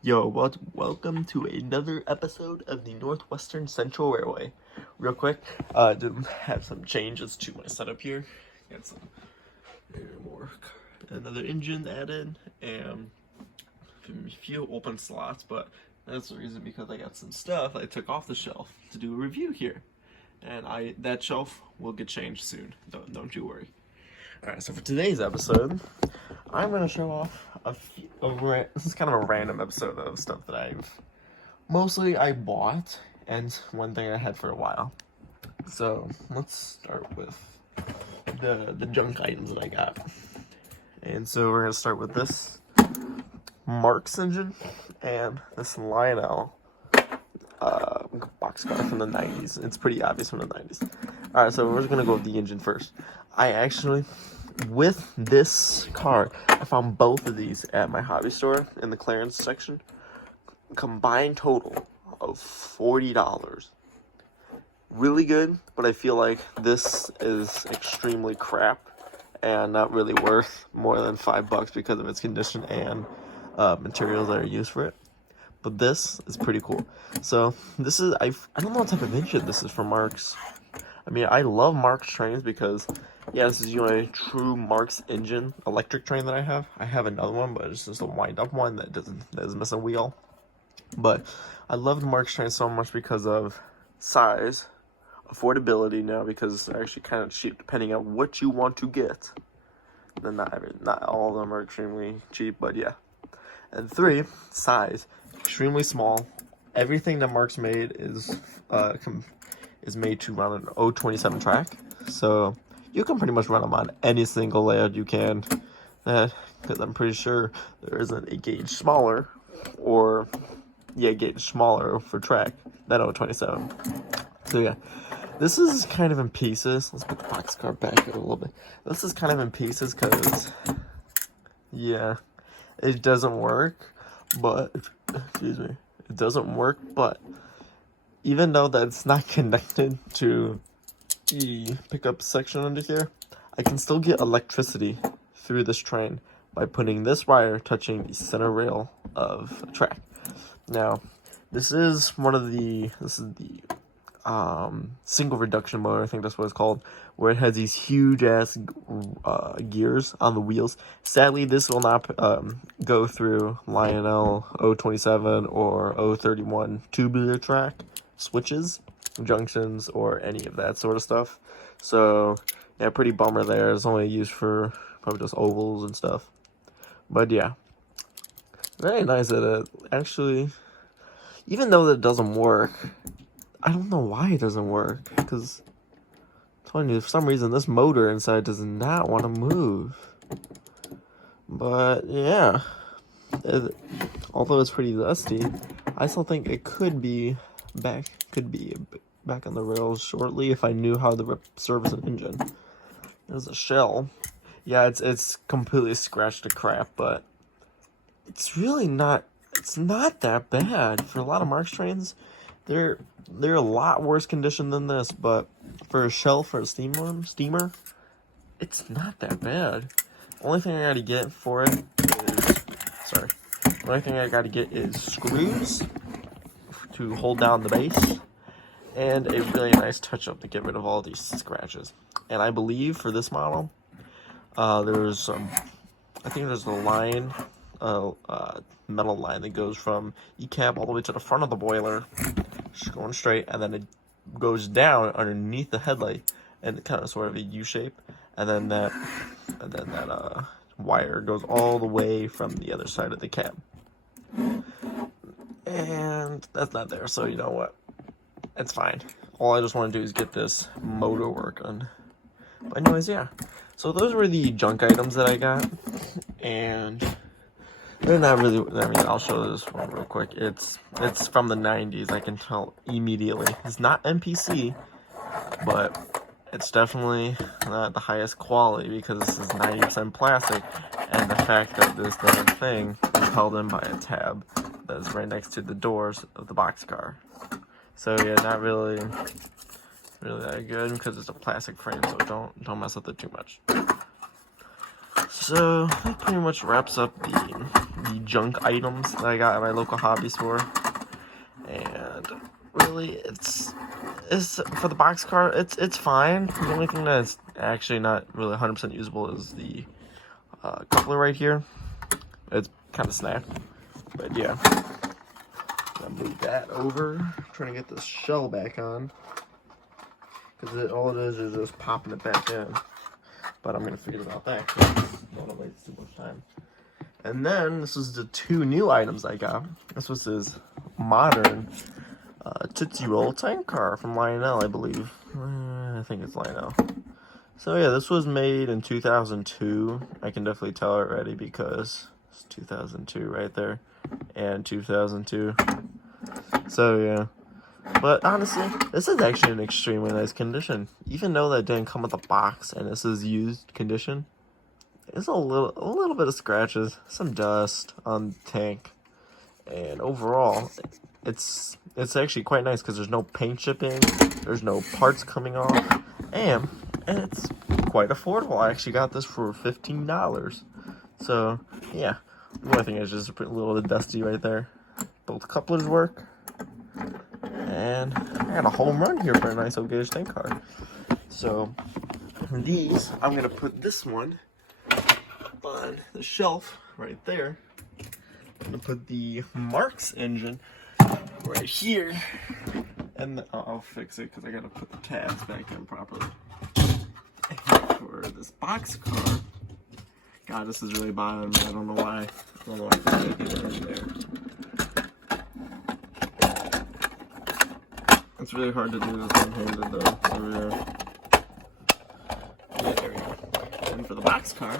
Yo, welcome to another episode of the Northwestern Central Railway. Real quick, to have some changes to my setup here. Got some more, another engine added, and a few open slots, but that's the reason because I got some stuff I took off the shelf to do a review here. And that shelf will get changed soon. Don't you worry. Alright, so for today's episode, I'm going to show off this is kind of a random episode of stuff that I bought, and one thing I had for a while. So, let's start with the junk items that I got. And so we're going to start with this Marks engine, and this Lionel boxcar from the 90s. It's pretty obvious from the 90s. Alright, so we're just going to go with the engine first. With this car, I found both of these at my hobby store in the clearance section. Combined total of $40. Really good, but I feel like this is extremely crap and not really worth more than $5 because of its condition and materials that are used for it. But this is pretty cool. So this is, I don't know what type of engine this is for Marks. I mean, I love Marks trains because, yeah, this is a true Marks engine electric train that I have. I have another one, but it's just a wind-up one that is missing a wheel. But I love the Marks train so much because of size, affordability now, because they're actually kind of cheap depending on what you want to get. Then not all of them are extremely cheap, but yeah. And 3, size, extremely small. Everything that Marks made is made to run an 027 track, so you can pretty much run them on any single layout you can, because I'm pretty sure there isn't a gauge smaller, gauge smaller for track than 027. So yeah, this is kind of in pieces. Let's put the boxcar back a little bit. This is kind of in pieces because, yeah, it doesn't work, but, excuse me, it doesn't work, but even though that's not connected to the pickup section under here, I can still get electricity through this train by putting this wire touching the center rail of a track. Now, this is the single reduction motor, I think that's what it's called, where it has these huge ass gears on the wheels. Sadly, this will not go through Lionel 027 or 031 tubular track switches, junctions, or any of that sort of stuff. So yeah, pretty bummer there. It's only used for probably just ovals and stuff. But yeah, very nice that it actually, even though that doesn't work, I don't know why it doesn't work, because I'm telling you, for some reason this motor inside does not want to move. But yeah, although it's pretty dusty, I still think it could be back on the rails shortly if I knew how to service an engine. There's a shell. Yeah, it's completely scratched to crap, but it's not that bad. For a lot of Marks trains, they're a lot worse condition than this, but for a shell for a steamer, it's not that bad. Only thing I gotta get for it is screws to hold down the base, and a really nice touch-up to get rid of all these scratches. And I believe for this model, I think there's a line, metal line that goes from E-cab all the way to the front of the boiler, just going straight, and then it goes down underneath the headlight, and kind of sort of a U shape, and then that wire goes all the way from the other side of the cab. And that's not there, so you know what? It's fine. All I just want to do is get this motor working. But anyways, yeah. So those were the junk items that I got. And they're not really, I'll show this one real quick. It's from the 90s, I can tell immediately. It's not MPC, but it's definitely not the highest quality because this is 90% plastic. And the fact that this damn thing is held in by a tab that's right next to the doors of the boxcar. So yeah, not really that good because it's a plastic frame, so don't mess with it too much. So that pretty much wraps up the the junk items that I got at my local hobby store. And really, it's for the box car, it's fine. The only thing that's actually not really 100% usable is the coupler right here. It's kind of snapped, but yeah. I'll move that over. I'm trying to get this shell back on, because all it is just popping it back in. But I'm gonna figure out that. Don't want to waste too much time. And then this is the two new items I got. This was this modern Tootsie Roll tank car from Lionel, I believe. I think it's Lionel. So yeah, this was made in 2002. I can definitely tell already because it's 2002 right there, and 2002. So yeah. But honestly, this is actually in extremely nice condition. Even though that didn't come with a box and this is used condition, there's a little bit of scratches, some dust on the tank, and overall, it's actually quite nice because there's no paint chipping, there's no parts coming off, and it's quite affordable. I actually got this for $15. So yeah, the only thing is just a little bit dusty right there. Both couplers work. And I got a home run here for a nice old gauge tank car. So these, I'm gonna put this one on the shelf right there. I'm gonna put the Marks engine right here, and I'll fix it because I gotta put the tabs back in properly. And for this box car, God, this is really bothering me. I don't know why. I don't know why I put it in there. It's really hard to do this one-handed though. There we go. Yeah, there we go. And for the box car,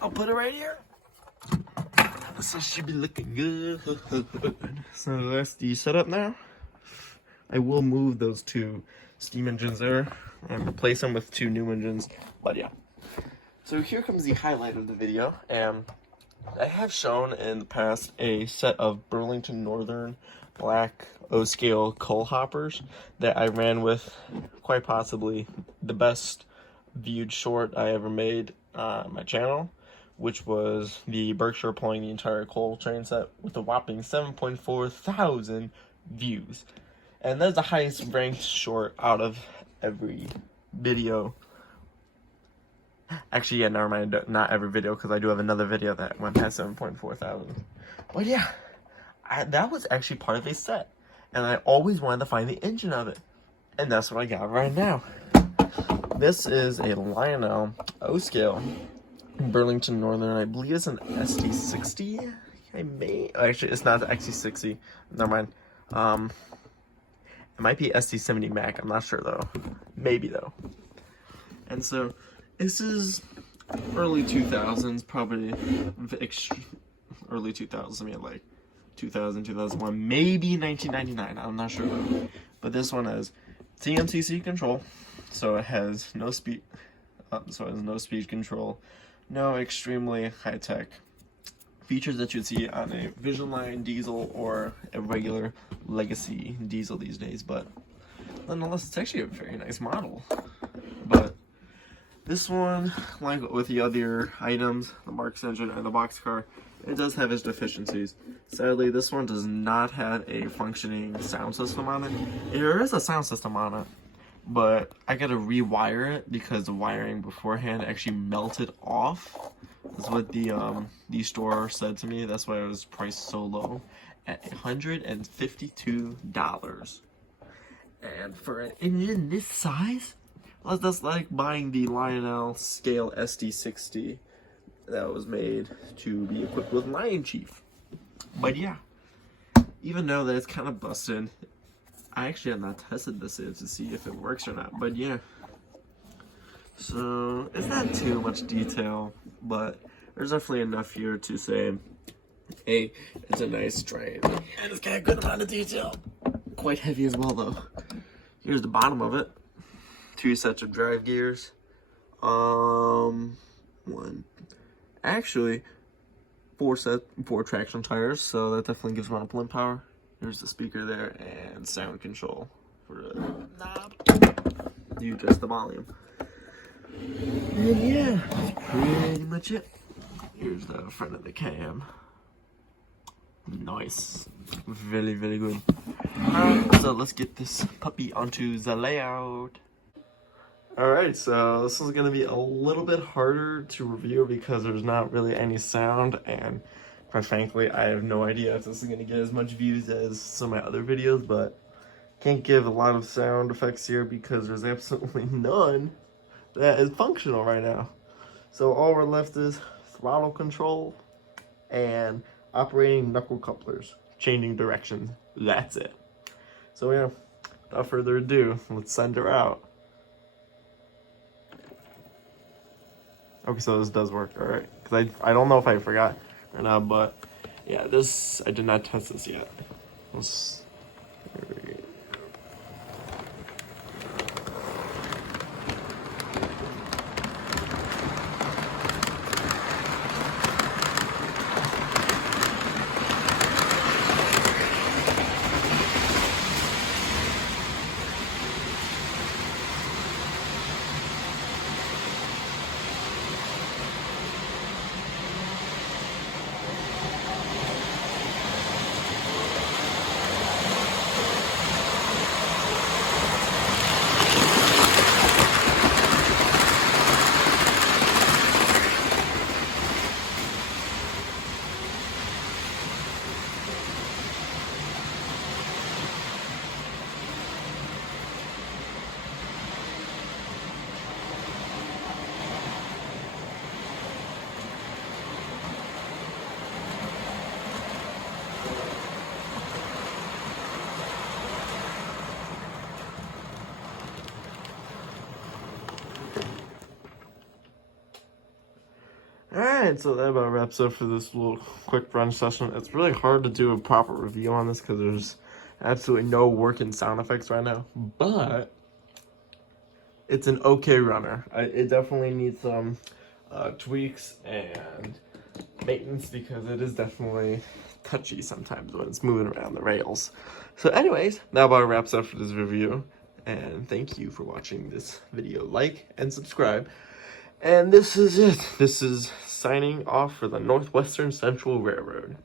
I'll put it right here. So it should be looking good. So that's the setup now. I will move those two steam engines there and replace them with two new engines. But yeah. So here comes the highlight of the video. And I have shown in the past a set of Burlington Northern black O-scale coal hoppers that I ran with quite possibly the best viewed short I ever made on my channel, which was the Berkshire pulling the entire coal train set with a whopping 7.4 thousand views. And that's the highest ranked short out of every video. Actually, yeah, never mind, not every video, because I do have another video that went past 7.4 thousand. But yeah, that was actually part of a set. And I always wanted to find the engine of it. And that's what I got right now. This is a Lionel O-scale Burlington Northern. I believe it's an ST60. Actually, it's not the XT60. Never mind. It might be ST70 Mac. I'm not sure though. Maybe though. And so this is early 2000s, probably early 2000s. I mean, like 2000, 2001, maybe 1999. I'm not sure though. But this one has TMCC control, so it has no speed. So it has no speed control, no extremely high tech features that you'd see on a Vision Line diesel or a regular legacy diesel these days. But nonetheless, it's actually a very nice model. But this one, like with the other items, the Marks engine and the box car, it does have its deficiencies. Sadly, this one does not have a functioning sound system on it. There is a sound system on it, but I gotta rewire it because the wiring beforehand actually melted off. That's what the store said to me. That's why it was priced so low at $152. And for an engine this size, well, that's like buying the Lionel Scale SD60 that was made to be equipped with Lion Chief. But yeah, even though that it's kind of busted, I actually have not tested this to see if it works or not. But yeah, so it's not too much detail, but there's definitely enough here to say, hey, it's a nice train, and it's got a good amount of detail. Quite heavy as well though. Here's the bottom of it. 2 sets of drive gears. Actually, 4 traction tires, so that definitely gives more blimp power. Here's the speaker there and sound control for the knob. You adjust the volume. And yeah, that's pretty much it. Here's the front of the cam. Nice. Very, very good. Alright, so let's get this puppy onto the layout. Alright, so this is going to be a little bit harder to review because there's not really any sound, and quite frankly, I have no idea if this is going to get as much views as some of my other videos, but can't give a lot of sound effects here because there's absolutely none that is functional right now. So all we're left is throttle control and operating knuckle couplers, changing directions. That's it. So yeah, without further ado, let's send her out. Okay, so this does work, all right? Because I don't know if I forgot or not, but yeah, this, I did not test this yet. There we go. Alright, so that about wraps up for this little quick run session. It's really hard to do a proper review on this because there's absolutely no working sound effects right now, but it's an okay runner. It definitely needs some tweaks and maintenance because it is definitely touchy sometimes when it's moving around the rails. So anyways, that about wraps up for this review, and thank you for watching this video. Like and subscribe. And this is it. This is signing off for the Northwestern Central Railroad.